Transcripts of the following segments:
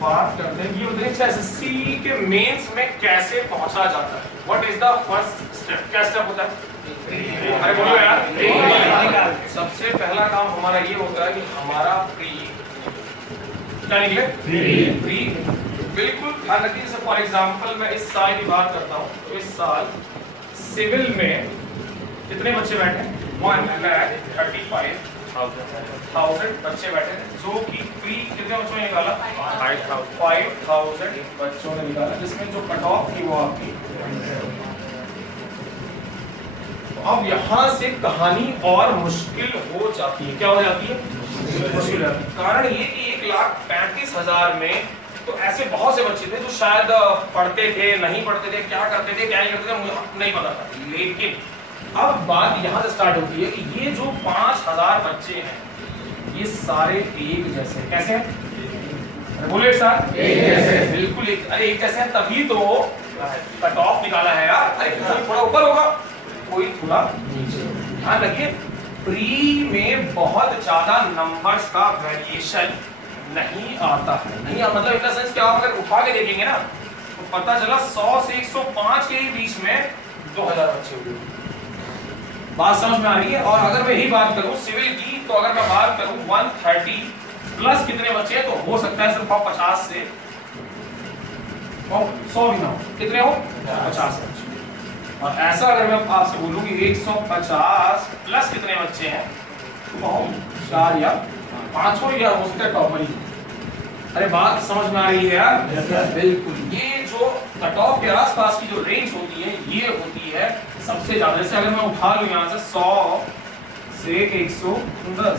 बात करते हैं, ये नेक्स्ट एसएससी के मेंस में कैसे पहुंचा जाता है। What is the first step? क्या स्टेप होता है? अरे बोलो यार। सबसे पहला काम हमारा ये होता है कि हमारा प्री क्या निकले? प्री बिल्कुल ध्यान रखिए। जैसे फॉर एग्जांपल मैं इस साल की बात करता हूँ, तो इस साल सिविल में कितने बच्चे बैठे? 1,35,000 बच्चे बैठे हैं, जो कि प्री कितने बच्चों ने निकाला? 5,000 बच्चों ने निकाला, जिसमें जो कट ऑफ थी वो आपकी। तो अब यहाँ से कहानी और मुश्किल हो जाती है। क्या हो जाती है? मुश्किल है। कारण ये कि 1,35,000 में तो ऐसे बहुत से बच्चे थे जो शायद पढ़ते थे, नहीं पढ़ते थे, क्या करते थे, क्या नहीं करते थे, मुझे नहीं पता था। लेकिन अब बात यहाँ से स्टार्ट होती है कि ये जो 5,000 बच्चे हैं, ये सारे एक जैसे कैसे हैं? बोले सर एक जैसे, बिल्कुल एक। अरे एक जैसे हैं तभी तो कट ऑफ निकाला है यार। अरे कोई थोड़ा ऊपर होगा, कोई थोड़ा नीचे। ध्यान रखिए, प्री में बहुत ज्यादा नंबर्स का वेरिएशन नहीं आता है। नहीं मतलब इन द सेंस कि आप अगर उठा के देखेंगे ना, तो पता चला 100 से 105 के बीच में 2,000 बच्चे हुए। बात समझ में आ रही है? और अगर मैं ही बात करूं सिविल की, तो अगर मैं बात करूं 130 प्लस कितने बच्चे हैं, तो हो सकता है सिर्फ 50 से 100 भी ना हो। कितने हो? 50 बच्चे। और ऐसा अगर मैं आपसे बोलूं कि 150 प्लस कितने बच्चे हैं, तो 4 या 5 हो या हो सकता है टॉपर ही। अरे बात समझ में आ रही है यार? बिल्कुल। ये जो कट ऑफ के आसपास की जो रेंज होती है, ये होती है सबसे ज्यादा। जैसे अगर मैं उठा लूं यहाँ से 100 से 110,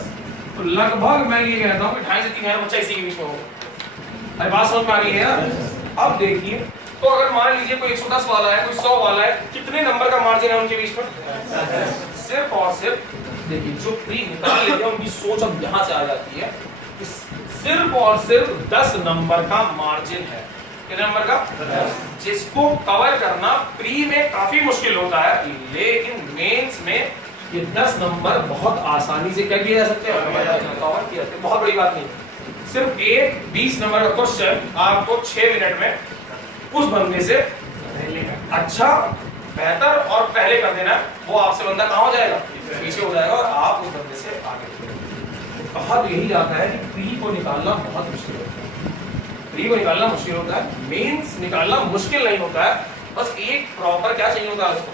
तो लगभग मैं ये कहता हूँ कि 2.5 से 3,000 बच्चा इसी के बीच में होगा। अरे बात समझ में आ रही है यार? अब देखिए, तो अगर मान लीजिए कोई 110 वाला है, कोई 100 वाला है, कितने नंबर का मार्जिन है उनके बीच में? सिर्फ और सिर्फ देखिए, जो प्री निकाल लेते हैं उनकी सोच अब यहाँ से आ जाती है, सिर्फ और सिर्फ 10 नंबर का मार्जिन है। कितने नंबर का? 10। जिसको कवर करना प्री में काफी मुश्किल होता है, लेकिन मेंस में ये 10 नंबर बहुत आसानी से क्या किए जा सकते हैं? कवर किया जाते हैं। बहुत बड़ी बात नहीं। सिर्फ एक 20 नंबर का क्वेश्चन आपको 6 मिनट में उस बंदे से अच्छा, बेहतर और पहले कर देना, वो आपसे बंदा कहाँ हो जाएगा? पीछे हो जाएगा और आप उस बंदे से आगे। कहा तो यही जाता है कि प्री को निकालना बहुत मुश्किल होता है। प्री को निकालना मुश्किल होता है, मेंस निकालना मुश्किल नहीं होता है। बस एक प्रॉपर क्या चाहिए होता है उसको?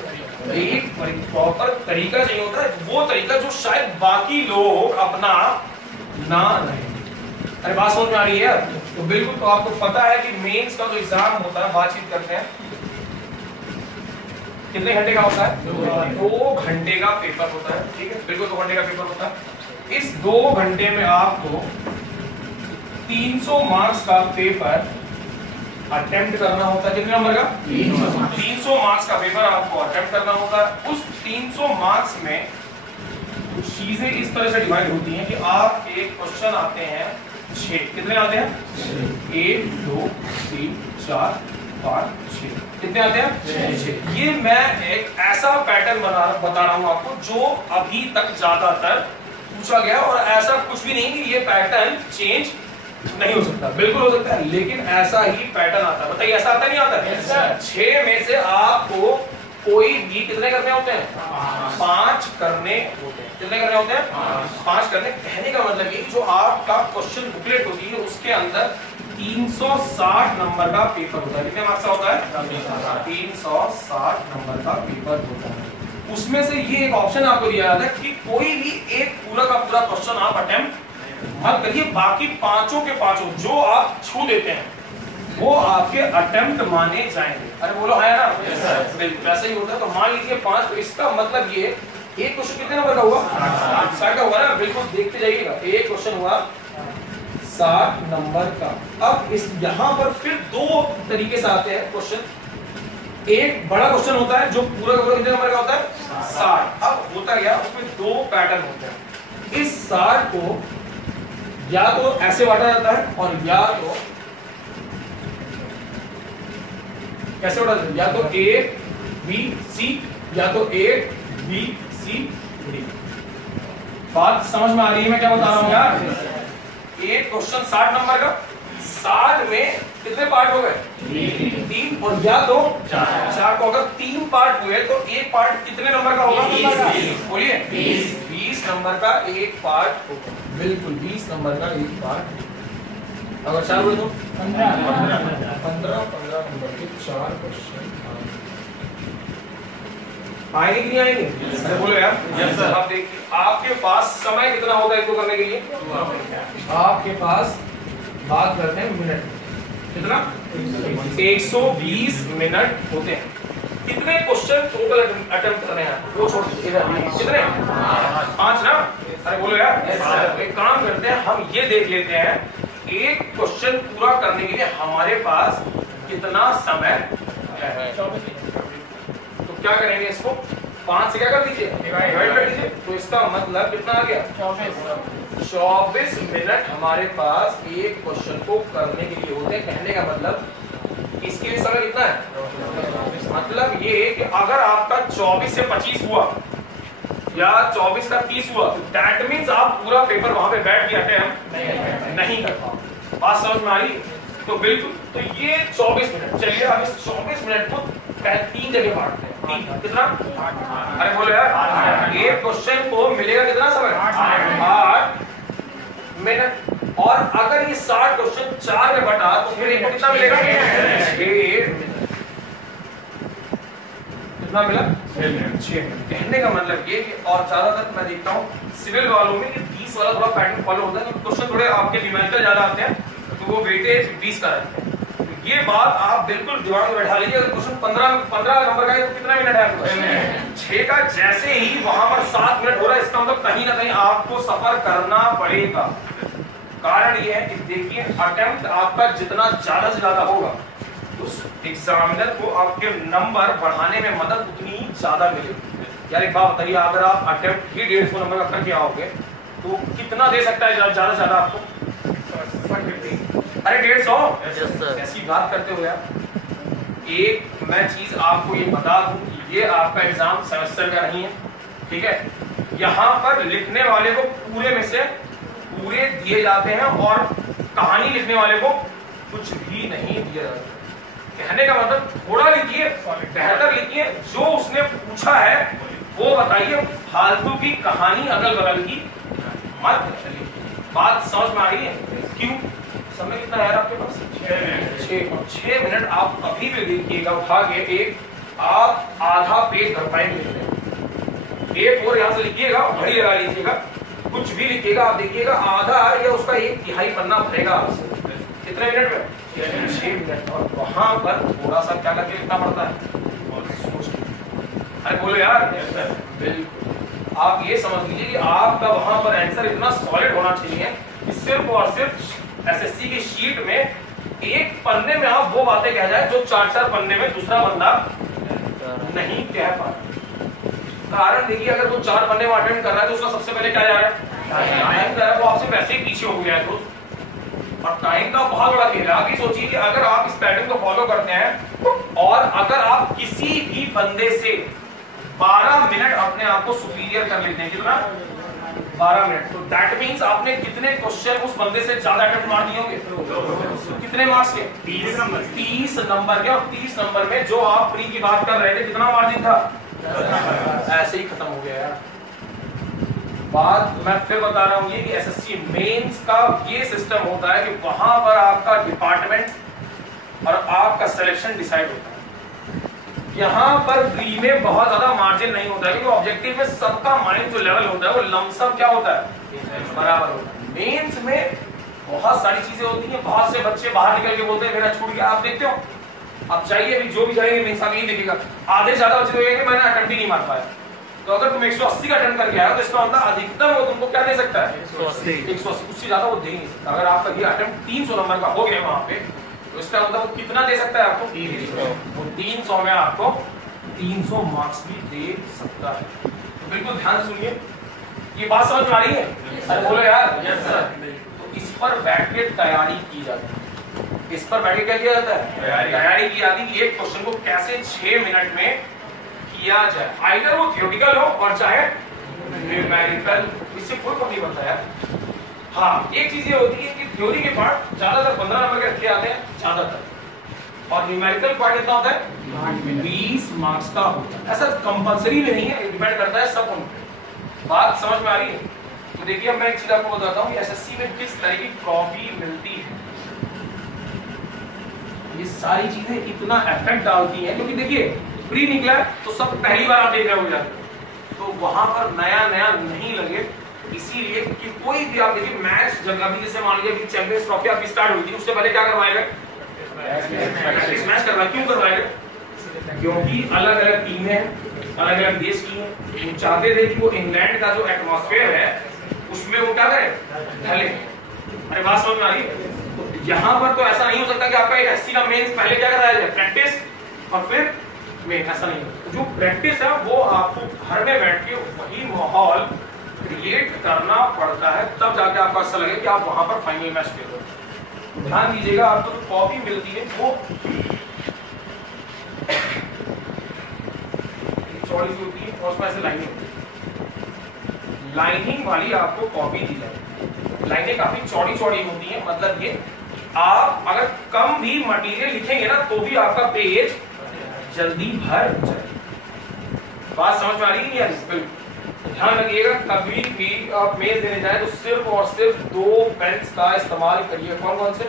एक प्रॉपर तरीका चाहिए होता है, वो तरीका जो शायद बाकी लोग अपना ना रहे। अरे बात समझ में आ रही है? तो बिल्कुल। तो आपको पता है कि मेंस का जो एग्जाम होता है, बातचीत करते हैं, कितने घंटे का होता है? 2 घंटे का पेपर होता है। ठीक है, बिल्कुल 2 घंटे का पेपर होता है। इस 2 घंटे में आपको 300 मार्क्स का पेपर अटेम्प्ट करना होता है। कितने नंबर का? 300 मार्क्स का पेपर आपको अटेम्प्ट करना होता है। उस 300 मार्क्स में कुछ चीजें इस तरह से डिवाइड होती हैं कि आप एक क्वेश्चन आते हैं 6, कितने आते हैं? 1 2 3 4 5 6, कितने आते हैं? 6। ये मैं एक ऐसा पैटर्न बता रहा हूं आपको जो अभी तक ज्यादातर पूछा गया, और ऐसा कुछ भी नहीं कि ये पैटर्न चेंज नहीं हो सकता, बिल्कुल हो सकता है, लेकिन ऐसा ही पैटर्न आता है। बताइए ऐसा आता नहीं आता? yes, 6 में से आपको कोई भी कितने करने होते हैं? 5 करने होते हैं। कितने करने होते हैं? 5 करने। कहने का मतलब ये जो आपका क्वेश्चन बुकलेट होती है, उसके अंदर 360 नंबर का पेपर होता है। कितने मार्क्स का होता है? 360 नंबर का पेपर होता है। उसमें से ये एक ऑप्शन आपको दिया जाता है कि कोई भी एक पूरा का पूरा क्वेश्चन आप अटेम्प्ट मत करिए, बाकी पांचों के पांचों जो आप छू देते हैं वो आपके अटेम्प्ट माने जाएंगे। अरे बोलो है ना? बिल्कुल ऐसा ही होता है। तो मान लीजिए 5, तो इसका मतलब ये एक क्वेश्चन कितने नंबर का हुआ? 60 का हुआ ना? बिल्कुल देखते जाइएगा, एक क्वेश्चन हुआ 60 नंबर का। अब इस यहाँ पर फिर 2 तरीके से आते हैं क्वेश्चन। एक बड़ा क्वेश्चन होता है जो पूरा पूरा कितने नंबर का होता है? 60। अब होता क्या, उसमें 2 पैटर्न होते हैं। इस 60 को या तो ऐसे बांटा जाता है और या तो कैसे बांटा जाता है? या तो A B C या तो A B C D। बात समझ में आ रही है मैं क्या बता रहा हूं यार? एक क्वेश्चन 60 नंबर का, 60 में कितने पार्ट हो गए? 3 और या 2 4 को अगर 3 पार्ट हुए तो एक पार्ट कितने नंबर का होगा? बोलिए 20 नंबर का एक पार्ट होगा। बिल्कुल 20 नंबर का एक पार्ट। अगर 4 हुए तो 15 नंबर के 4 क्वेश्चन आएंगे कि नहीं आएंगे? अरे बोलो यार। Yes sir. आप देखिए आपके पास समय कितना होगा इसको करने के लिए? आपके पास बात करते हैं मिनट, कितना? 120 मिनट होते हैं। कितने क्वेश्चन टोटल अटेम्प्ट करने हैं? वो छोड़ कितने? 5 ना? अरे बोलो यार। एक काम करते हैं, हम ये देख लेते हैं एक क्वेश्चन पूरा करने के लिए हमारे पास कितना समय है। तो क्या करेंगे, इसको 5 से क्या कर दीजिए, डिवाइड कर दीजिए। तो इसका मतलब कितना आ गया? 24 मिनट हमारे पास एक क्वेश्चन को करने के लिए होते हैं। कहने का मतलब इसके लिए समय कितना है? मतलब ये कि अगर आपका 24 से 25 हुआ या 24 का 30 हुआ तो दैट मींस आप पूरा पेपर वहां पे बैठ के अटेम्प्ट नहीं कर पाओ। बात समझ में आ रही? तो बिल्कुल, तो ये 24 मिनट। चलिए अब इस 24 मिनट को 3 जगह बांटते हैं। कितना? अरे बोलो यार। एक क्वेश्चन को मिलेगा कितना समय? 8 मिनट। और अगर ये 60 क्वेश्चन 4 में बटा तो फिर इनको कितना मिलेगा? 6 मिनट। कितना मिला? 6 मिनट। कहने का मतलब ये कि और ज्यादातर मैं देखता हूँ सिविल वालों में कि 20 वाला थोड़ा पैटर्न फॉलो होता है। तो क्वेश्चन थोड़े आपके न्यूमेरिकल ज्यादा आते हैं तो वो वेटेज 20 का रहता है। ये बात आप बिल्कुल दिमाग में बैठा लीजिए। अगर क्वेश्चन 15 नंबर का है तो कितना मिनट है? 6 का। जैसे ही वहां पर 7 मिनट हो रहा है इसका मतलब कहीं ना कहीं आपको सफर करना पड़ेगा। कारण ये है कि देखिए अटेम्प्ट आपका जितना ज्यादा से ज्यादा होगा उस एग्जामिनर को आपके नंबर बढ़ाने में मदद उतनी ज्यादा मिलेगी। यार एक बात बताइए, अगर आप अटेम्प्ट ही 150 नंबर का करके आओगे तो कितना दे सकता है ज्यादा से ज्यादा आपको? अरे 150। ऐसी बात करते हो यार। एक मैं चीज आपको ये बता दूं कि ये आपका एग्जाम सेमेस्टर का नहीं है, ठीक है? यहाँ पर लिखने वाले को पूरे में से पूरे दिए जाते हैं और कहानी लिखने वाले को कुछ भी नहीं दिया जाता। कहने का मतलब थोड़ा लिखिए, बेहतर लिखिए, जो उसने पूछा है वो बताइए, फालतू की कहानी अगल बगल की मत चलिए। बात समझ में आ रही है? क्यों? समय कितना है आपके पास? 6 मिनट। आप कभी भी देखिएगा उठा के एक आप आधा पेज भर पाएंगे लिखने में। A4 यहाँ से लिखिएगा, घड़ी लगा लीजिएगा, कुछ भी लिखिएगा, आप देखिएगा आधा या उसका 1/3 पन्ना भरेगा आपसे। कितने मिनट में? 6 मिनट। और वहां पर थोड़ा सा क्या करके लिखना पड़ता है? सोच के। अरे बोलो यार। बिल्कुल। आप ये समझ लीजिए कि आपका वहां पर आंसर इतना सॉलिड होना चाहिए कि सिर्फ और सिर्फ एसएससी की शीट में एक पन्ने में आप वो बातें कह जाए जो 4-4 पन्ने में दूसरा बंदा नहीं कह पाता। कारण देखिए, अगर वो 4 पन्ने में अटेम्प्ट कर रहा है तो उसका सबसे पहले क्या जा रहा है? वो आपसे वैसे ही पीछे हो गया है दोस्त। और टाइम का बहुत बड़ा खेल है। आप ये सोचिए कि अगर आप इस पैटर्न को फॉलो करते हैं और अगर आप किसी भी बंदे से 12 मिनट अपने आप को सुपीरियर कर लेते हैं, कितना? 12 मिनट। तो दैट मींस आपने कितने क्वेश्चन उस बंदे से ज्यादा अटेम्प्ट मार दिए होंगे? तो कितने मार्क्स के? 30 नंबर के। और 30 नंबर में जो आप प्री की बात कर रहे थे कितना मार्जिन था? ऐसे ही खत्म हो गया यार। बात मैं फिर बता रहा हूँ ये कि एसएससी मेंस का ये सिस्टम होता है कि वहां पर आपका डिपार्टमेंट और आपका सिलेक्शन डिसाइड होता है। यहाँ पर प्री में बहुत ज्यादा मार्जिन नहीं होता है क्योंकि ऑब्जेक्टिव में सबका माइंड जो लेवल होता है वो लमसम क्या होता है? बराबर होता है। मेंस में बहुत सारी चीजें होती हैं। बहुत से बच्चे बाहर निकल के बोलते हैं मेरा छूट गया। आप देखते हो, आप चाहिए अभी जो भी जाएंगे मेंस आप यही देखेगा, आधे ज्यादा बच्चे देखेंगे मैंने अटेम्प्ट ही नहीं मार पाया। तो अगर तुम 180 का अटेम्प्ट करके आए तो इसका मतलब अधिकतम वो तुमको क्या दे सकता है? 180। उससे ज्यादा वो दे नहीं सकता। अगर आपका ये अटेम्प्ट 300 नंबर का हो गया वहां पे तो इसका मतलब वो कितना दे सकता है आपको? 300। वो 300 में आपको 300 मार्क्स भी दे सकता है। तो बिल्कुल ध्यान से सुनिए, ये बात समझ में आ रही है? अरे बोलो यार। Yes sir. तो इस पर बैठ के तैयारी की जाती है। इस पर बैठ के क्या किया जाता है? तैयारी की जाती है कि एक क्वेश्चन को कैसे 6 मिनट में किया जाए। आइदर वो थ्योरेटिकल हो और चाहे न्यूमेरिकल, इससे कोई फर्क नहीं पड़ता यार। हाँ, एक चीज ये होती है कि थ्योरी के पार्ट ज्यादातर 15 नंबर के रखे आते हैं ज्यादातर, और न्यूमेरिकल पार्ट कितना होता है 20 मार्क्स का होता है। ऐसा कंपलसरी नहीं है, डिपेंड करता है सब उन पे। बात समझ में आ रही है? तो देखिए अब मैं एक चीज आपको बताता हूँ एसएससी में किस तरह की कॉपी मिलती है। ये सारी चीजें इतना इफेक्ट डालती हैं, क्योंकि देखिए प्री निकला तो सब पहली बार आप देख रहे हो जाते, तो वहां पर नया नया नहीं लगे, इसीलिए कि कोई भी आप देखिए मैच जब अभी जैसे मान लीजिए चैंपियंस ट्रॉफी आपकी स्टार्ट हुई थी, उससे पहले क्या करवाएगा मैच करवाएगा। क्यों करवाएगा? क्योंकि अलग अलग टीमें हैं, अलग अलग देश की हैं, वो चाहते थे कि वो इंग्लैंड का जो एटमॉस्फेयर है उसमें वो क्या करे ढले। अरे बात समझ में आ रही है? तो यहाँ पर तो ऐसा नहीं हो सकता कि आपका एक एससी का मेंस पहले क्या कराया जाए प्रैक्टिस और फिर मेन, ऐसा नहीं है। जो प्रैक्टिस है वो आपको घर में बैठ के वही माहौल क्रिएट करना पड़ता है, तब जाके आपको ऐसा लगे कि आप वहां पर फाइनल मैच खेल रहे हो। ध्यान दीजिएगा आपको जो कॉपी मिलती है वो चौड़ी सी होती है और उसमें ऐसे लाइनिंग होती है, लाइनिंग वाली आपको कॉपी दी जाएगी। लाइनें काफी चौड़ी चौड़ी होती हैं, मतलब ये आप अगर कम भी मटेरियल लिखेंगे ना तो भी आपका पेज जल्दी भर जाए। बात समझ में आ रही है नहीं यार? बिल्कुल ध्यान रखिएगा, कभी भी आप मेज देने जाए तो सिर्फ और सिर्फ 2 पेन्स का इस्तेमाल करिए। कौन कौन से?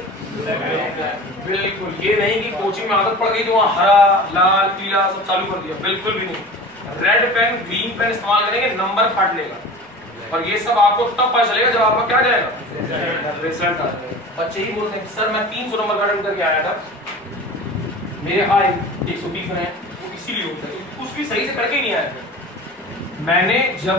बिल्कुल ये नहीं कि कोचिंग में आदत पड़ गई तो वहाँ हरा लाल पीला सब चालू कर दिया, बिल्कुल भी नहीं। रेड पेन ग्रीन पेन इस्तेमाल करेंगे, नंबर फाट लेगा, और ये सब आपको तब पता चलेगा जब आपका क्या जाएगा रिजल्ट आ जाएगा। बच्चे ही बोलते हैं सर मैं 300 नंबर का अटेम्प्ट करके आया था, मेरे आए 130 रहे, वो इसीलिए होता है कुछ भी सही से करके ही नहीं आया। मैंने जब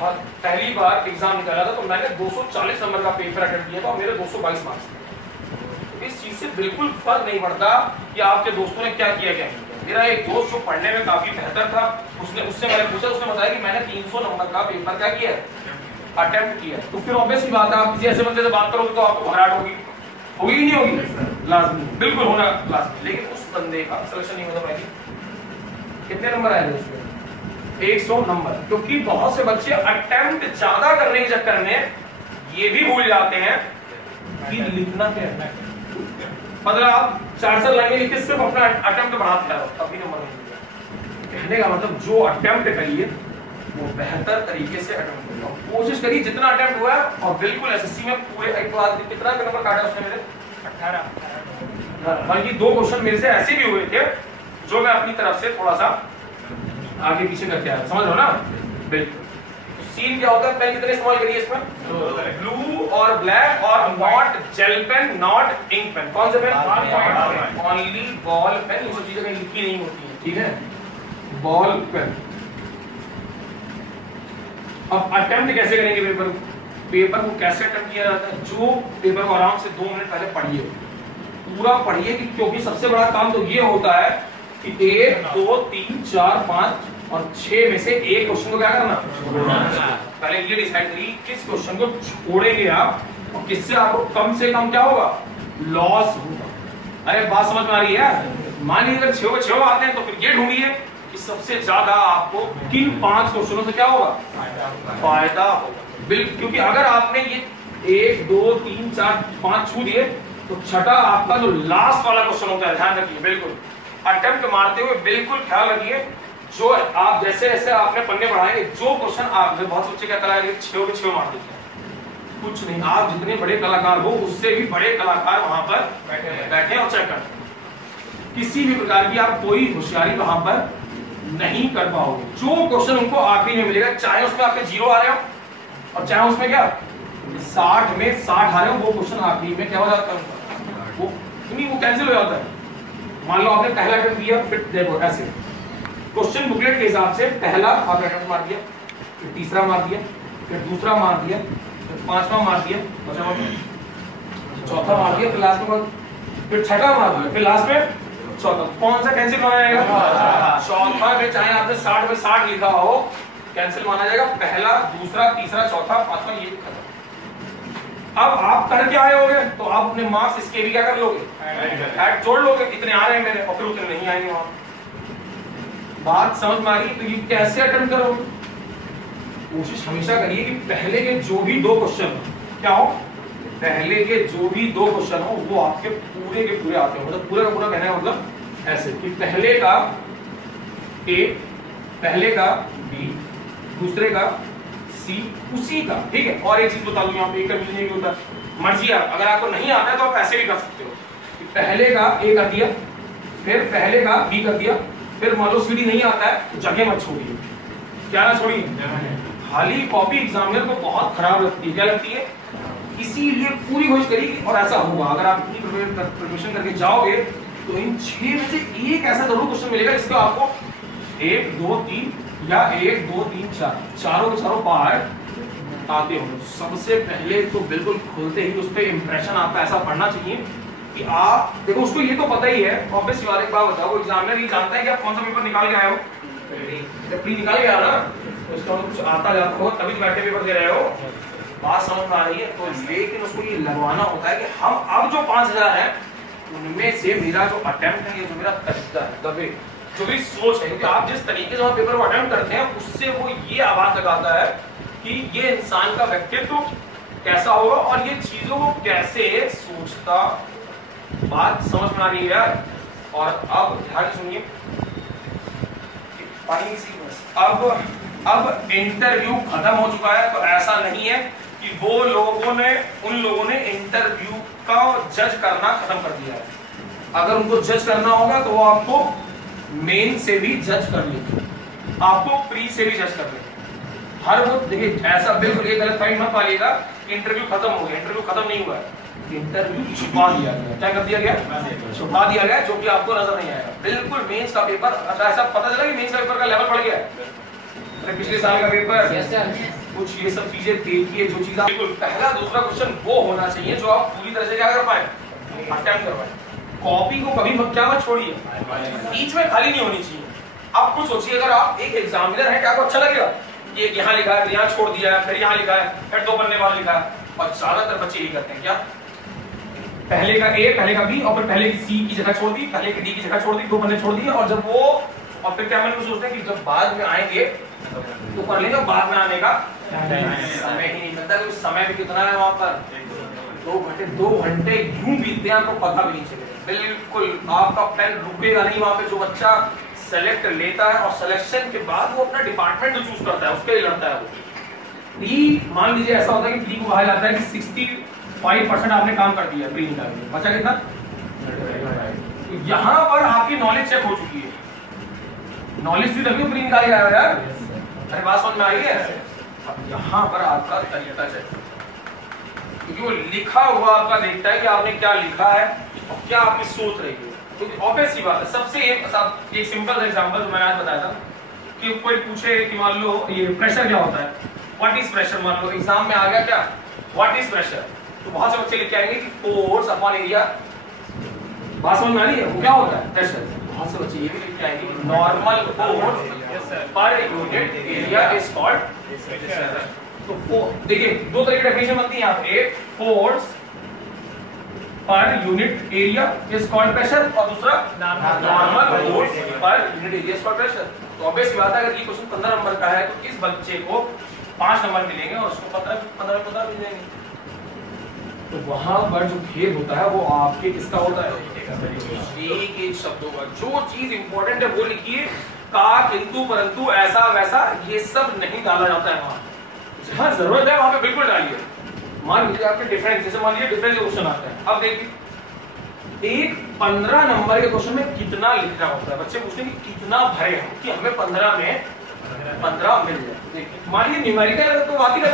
पहली बार एग्जाम निकाला था तो मैंने 240 नंबर का पेपर अटेम्प्ट किया था और मेरे 222 मार्क्स थे। इस चीज से बिल्कुल फर्क नहीं पड़ता कि आपके दोस्तों ने क्या किया क्या नहीं किया। मेरा एक दोस्त जो पढ़ने में काफी बेहतर था, उससे मैंने पूछा, उसने बताया कि मैंने 300 नंबर का पेपर क्या किया अटेम्प्ट किया। तो फिर ऑब्वियसली बात है आप किसी ऐसे बंदे से बात करोगे तो आपको घबराहट होगी नहीं होगी? लाजमी, बिल्कुल होना लाजमी। लेकिन उस बंदे का सिलेक्शन नहीं होता भाई। कितने नंबर आए थे उसमें? 100 नंबर। क्योंकि बहुत से बच्चे अटेम्प्ट ज्यादा करने के चक्कर में ये भी भूल जाते हैं कि लिखना क्या है। मतलब आप 4 लाइनें लिख के सिर्फ अपना अटेम्प्ट बढ़ाते रहो तभी नंबर नहीं मिलेगा। कहने का मतलब जो अटेम्प्ट करिए वो बेहतर तरीके से अटेम्प्ट करिए, कोशिश करिए जितना अटेम्प्ट हुआ है। और बिल्कुल एसएससी में पूरे एक बार कितना नंबर काटा उसने मेरे 18। बल्कि 2 क्वेश्चन मेरे से ऐसे भी हुए थे जो मैं अपनी तरफ से थोड़ा सा आगे पीछे करके आया, समझ लो ना? बिल्कुल। तो सीन क्या होता है, पेन कितने इस्तेमाल करिए इसमें? ब्लू और ब्लैक, और not gel pen not ink pen. कौन से पेन? Only ball pen. ये सब चीजें कहीं लिखी नहीं होती है, ठीक है? Ball pen. अब अटेम्प्ट कैसे करेंगे पेपर को कैसे अटेम्प्ट किया जाता है? जो पेपर को आराम से 2 मिनट पहले पढ़िए, पूरा पढ़िए, क्योंकि सबसे बड़ा काम तो ये होता है कि 1 2 3 4 5 और 6 में से एक क्वेश्चन को क्या करना, पहले ये डिसाइड करिए किस क्वेश्चन को छोड़ेंगे आप और किससे आपको कम से कम क्या होगा, लॉस होगा। अरे बात समझ में आ रही है यार? मान लीजिए अगर 6 6 आते हैं तो फिर ये ढूंढिए कि सबसे ज्यादा आपको किन 5 क्वेश्चनों से क्या होगा, फायदा होगा। बिल्कुल, क्योंकि अगर आपने ये 1 2 3 4 5 छू दिए तो छठा आपका जो लास्ट वाला क्वेश्चन होता है, ध्यान रखिए। बिल्कुल अटेम्प्ट मारते हुए बिल्कुल ख्याल रखिए, जो आप जैसे जैसे आपने पन्ने बढ़ाएंगे, जो क्वेश्चन आप बहुत बच्चे कहता है 6 के 6 मार देते हैं, कुछ नहीं। आप जितने बड़े कलाकार हो उससे भी बड़े कलाकार वहां पर बैठे और चेक करते हैं। किसी भी प्रकार की आप कोई होशियारी वहां पर नहीं कर पाओगे। जो क्वेश्चन उनको आखिरी में मिलेगा, चाहे उसमें आपके 0 आ रहे हो और चाहे उसमें क्या 60 में 60 आ रहे हो, वो क्वेश्चन आखिरी में क्या हो जाता है, वो कैंसिल हो जाता है। मान लो आपने पहला अटेम्प्ट दिया, फिर देखो ऐसे क्वेश्चन बुकलेट के हिसाब से पहला आपने अटेम्प्ट मार दिया, फिर तीसरा मार दिया, फिर दूसरा मार दिया, फिर पांचवा मार दिया, चौथा मार दिया, फिर लास्ट में फिर छठा मार दिया, फिर लास्ट में चौथा। कौन सा कैंसिल माना जाएगा? चौथा में, चाहे आपने 60 में 60 लिखा हो, कैंसिल माना जाएगा। पहला, दूसरा, तीसरा, चौथा, पांचवा, ये खत्म। अब आप करके आए होगे तो आप अपने मार्क्स इसके भी क्या कर लोगे, ऐड जोड़ लोगे, इतने आ रहे हैं मेरे और फिर उतने नहीं आएंगे वहां। बात समझ में आ रही? तो ये कैसे अटेम्प्ट करोगे? कोशिश हमेशा करिए कि पहले के जो भी 2 क्वेश्चन क्या हो, पहले के जो भी 2 क्वेश्चन हो वो आपके पूरे के पूरे आते हो, मतलब पूरा का पूरा कहना है मतलब ऐसे कि पहले का ए, पहले का बी, दूसरे का सी, उसी का, ठीक है। और एक चीज बता दूं यहाँ पे, कंफ्यूजन नहीं होता, मर्जी आप, अगर आपको नहीं आता है तो आप ऐसे भी कर सकते हो कि पहले का ए कर दिया, फिर पहले का बी कर दिया, फिर मान लो सीडी नहीं आता है तो जगह मत छोड़िए, क्या ना छोड़िए, खाली कॉपी एग्जामिनर को बहुत खराब लगती है, क्या लगती है, इसीलिए पूरी कोशिश करिए और ऐसा होगा। अगर आप इतनी प्रिपरेशन करके जाओगे तो इन 6 में से एक ऐसा जरूर क्वेश्चन मिलेगा जिसको आपको 1 2 3 या 1 2 3 4 चारों के चारों पार्ट आते हो। सबसे पहले तो बिल्कुल खुलते ही उस पर इंप्रेशन आपका ऐसा पड़ना चाहिए कि आप देखो, उसको ये तो पता ही है, ऑब्वियस वाले एक बात बताओ, एग्जामिनर ये जानता है कि आप कौन सा पेपर निकाल के आए हो, प्री निकाल के आया ना, तो इसका मतलब कुछ आता जाता हो तभी तो बैठे पेपर दे रहे हो, बात समझ में आ रही है। तो लेकिन उसको ये लगवाना होता है कि हम अब जो 5000 है उनमें से मेरा जो अटेम्प्ट है, ये जो मेरा तरीका है, दबे जो भी सोच है, क्योंकि आप जिस तरीके से पेपर को अटेम्प्ट करते हैं उससे वो ये आवाज लगाता है कि ये इंसान का व्यक्तित्व कैसा होगा और ये चीजों को कैसे सोचता। बात समझ में आ रही है यार। और अब ध्यान सुनिए, अब इंटरव्यू खत्म हो चुका है, तो ऐसा नहीं है कि वो उन लोगों ने इंटरव्यू का जज करना खत्म कर दिया है। अगर उनको जज करना होगा तो वो आपको मेन से भी जज कर लेंगे, आपको प्री से भी जज कर लेंगे। हर वो देखिए, ऐसा बिल्कुल ये गलत फाइंड मत पालिएगा इंटरव्यू खत्म हो गया, इंटरव्यू खत्म नहीं हुआ है, इंटरव्यू छुपा दिया गया। क्या कर दिया गया? छुपा दिया गया, जो कि आपको नजर नहीं आएगा। बिल्कुल मेंस का पेपर, अच्छा ऐसा पता चला कि मेंस का पेपर का लेवल बढ़ गया है, पिछले साल का पेपर कुछ ये सब चीजें देखिए, जो चीज बिल्कुल पहला दूसरा क्वेश्चन वो होना चाहिए जो आप पूरी तरह से क्या कर पाए, अटेम्प्ट कर पाए। कॉपी को कभी क्या मत छोड़िए, बीच में खाली नहीं होनी चाहिए। आप खुद सोचिए, अगर आप एक एग्जामिनर है, क्या आपको अच्छा लगेगा ये यहाँ लिखा है, यहाँ छोड़ दिया है, फिर यहाँ लिखा है, फिर 2 पन्ने बाद लिखा है। और ज्यादातर बच्चे यही करते हैं, क्या पहले का ए, पहले का बी, और फिर पहले की सी की जगह छोड़ दी, पहले की डी की जगह छोड़ दी, 2 पन्ने छोड़ दिए। और जब वो, और फिर क्या मन में सोचते हैं कि जब बाद में आएंगे तो कर लेंगे, बाद में आने का समय ही नहीं मिलता। तो समय भी कितना है वहां पर, 2 घंटे यूं बीतते हैं, आपको पता भी नहीं चलेगा। बिल्कुल आपका पेन रुकेगा नहीं वहां पे। जो बच्चा सेलेक्ट लेता है और सिलेक्शन के बाद वो अपना डिपार्टमेंट जो चूज करता है उसके लिए लड़ता है। वो प्री, मान लीजिए ऐसा होता है कि प्री को कहा जाता है कि 65% आपने काम कर दिया प्री निकाल के, बचा कितना? तो यहाँ पर आपकी नॉलेज चेक हो चुकी है। नॉलेज भी तभी प्री निकाल के आया यार, अरे बात समझ में आ रही है। अब यहाँ पर आपका तरीका चेक, क्योंकि वो लिखा हुआ आपका देखता है कि आपने क्या लिखा है और क्या आपकी सोच रही है। तो ऑब्वियस सी बात है। सबसे एक सिंपल एग्जांपल जो मैंने आज बताया था कि कोई पूछे कि मान लो ये प्रेशर क्या होता है, व्हाट इज प्रेशर, मान लो एग्जाम में आ गया क्या व्हाट इज प्रेशर, तो बहुत से बच्चे लिख के आएंगे कि फोर्स अपॉन एरिया। बात समझ में आ रही है, वो क्या होता है प्रेशर। बहुत से बच्चे ये भी लिख के आएंगे normal force per unit area is called pressure. तो देखिए 2 तरह की डेफिनेशन बनती है यहाँ पे, एक force per unit area is called pressure और दूसरा normal force per unit area is called pressure. तो ऑब्वियस बात है, अगर ये क्वेश्चन 15 नंबर का है तो इस बच्चे को 5 नंबर मिलेंगे और उसको 15 मिलेंगे। तो वहां पर जो खेल होता है वो आपके किसका होता है, एक शब्दों का। जो चीज इंपॉर्टेंट है वो लिखिए, का, किंतु, परंतु, ऐसा वैसा, ये सब नहीं डाला जाता है। वहां जहां जरूरत है वहां पे बिल्कुल डालिए। मान लीजिए आपके डिफरेंस, जैसे मान लीजिए डिफरेंस के क्वेश्चन आते हैं, अब देखिए एक 15 नंबर के क्वेश्चन में कितना लिखना होता है। बच्चे पूछते हैं कि कितना भरे हम कि हमें 15 में 15 मिल जाए। देखिए मान लीजिए न्यूमेरिकल है तो बात ही कर,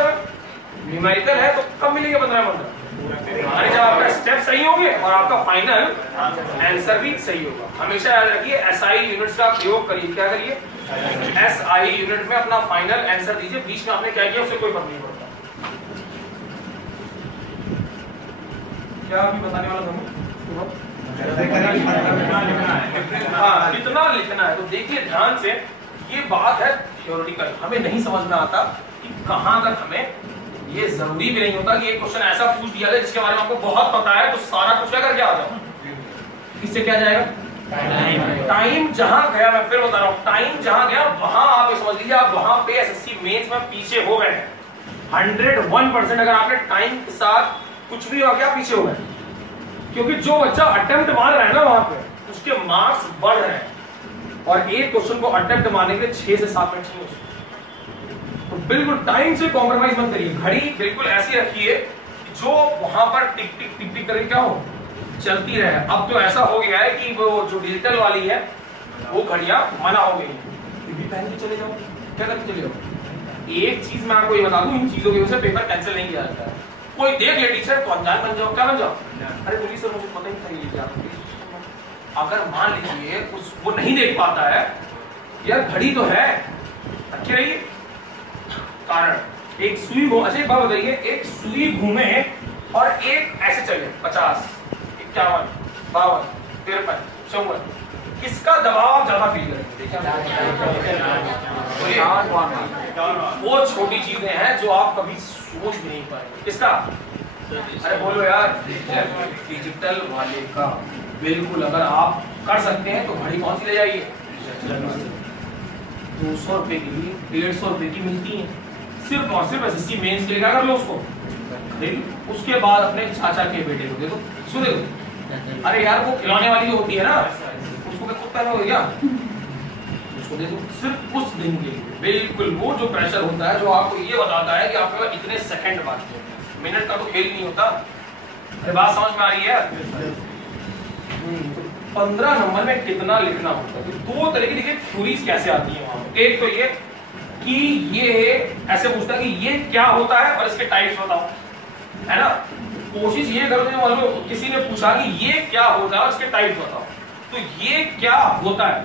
न्यूमेरिकल है तो कब मिलेंगे 15 जब आपका स्टेप सही होंगे और आपका फाइनल आंसर भी सही होगा। हमेशा याद रखिए SI यूनिट्स का प्रयोग करिए। क्या करिए? SI यूनिट में अपना फाइनल आंसर दीजिए। बीच में आपने क्या किया उससे कोई फर्क नहीं पड़ता। क्या अभी बताने वाला था? हाँ, कितना लिखना है। तो देखिए ध्यान से, ये बात है थ्योरेटिकल, हमें नहीं समझ में आता कि कहां तक हमें, ये जरूरी भी नहीं होता कि एक क्वेश्चन ऐसा पूछ दिया जाए जिसके बारे में आपको बहुत पता है तो सारा कुछ क्या करके आ जाओ। इससे क्या जाएगा? टाइम जहां गया, मैं फिर बता रहा हूं, टाइम जहां गया वहां आप समझ लीजिए आप वहां पे SSC मेंस में पीछे हो गए हैं 101%। अगर आपने टाइम के साथ कुछ भी हो गया पीछे हो गए, क्योंकि जो बच्चा अटेम्प्ट मार रहा है ना वहां पे उसके मार्क्स बढ़ रहे हैं, और एक क्वेश्चन को अटेम्प्ट मारने के लिए 6 से 7 मिनट चाहिए। तो बिल्कुल टाइम से कॉम्प्रोमाइज मत करिए, घड़ी बिल्कुल ऐसी रखिए जो वहां पर टिक टिक टिक टिक करके क्या हो चलती रहे। अब तो ऐसा हो गया है कि वो जो डिजिटल वाली है वो घड़ियां मना हो गई है, पहन के चले जाओ, क्या करके चले जाओ। एक चीज मैं आपको ये बता दूं, इन चीजों की वजह से पेपर कैंसिल नहीं किया जाता है। कोई देख ले टीचर तो अनजान बन जाओ, क्या बन जाओ, अरे पुलिस सर मुझे पता ही था ये क्या। अगर मान लीजिए उस वो नहीं देख पाता है, यार घड़ी तो है रखी रहिए। कारण एक सुई घूम, अच्छा एक बात बताइए, एक सुई घूमे और एक ऐसे चले 50, 51, 52, 53, 54, किसका दबाव आप ज्यादा फील करेंगे? वो छोटी चीजें हैं जो आप कभी सोच भी नहीं पाएंगे। किसका? अरे बोलो यार, डिजिटल वाले का। बिल्कुल, अगर आप कर सकते हैं तो घड़ी कौन सी ले जाइए, 200 रुपए की, 150 रुपए की मिलती है सिर्फ और सिर्फ एसएससी मेंस के लिए। क्या कर लो उसको, उसके बाद अपने चाचा के बेटे को दे दो, सुन दे दो। अरे यार वो खिलौने वाली जो होती है ना, उसको कुत्ता में हो गया, उसको दे दो सिर्फ उस दिन के लिए। बिल्कुल, वो जो प्रेशर होता है जो आपको ये बताता है कि आपके पास इतने सेकंड बाकी है, मिनट का तो खेल नहीं होता। अरे बात समझ में आ रही है? 15 नंबर में कितना लिखना होता है? तो 2 तरह की देखिए थ्योरीज कैसे आती है वहां पे। एक तो ये कि ये ऐसे पूछता है कि ये क्या होता है और इसके टाइप्स बताओ, है ना। कोशिश ये करो कि मान लो किसी ने पूछा कि ये क्या होता है और इसके टाइप्स बताओ, तो ये क्या होता है,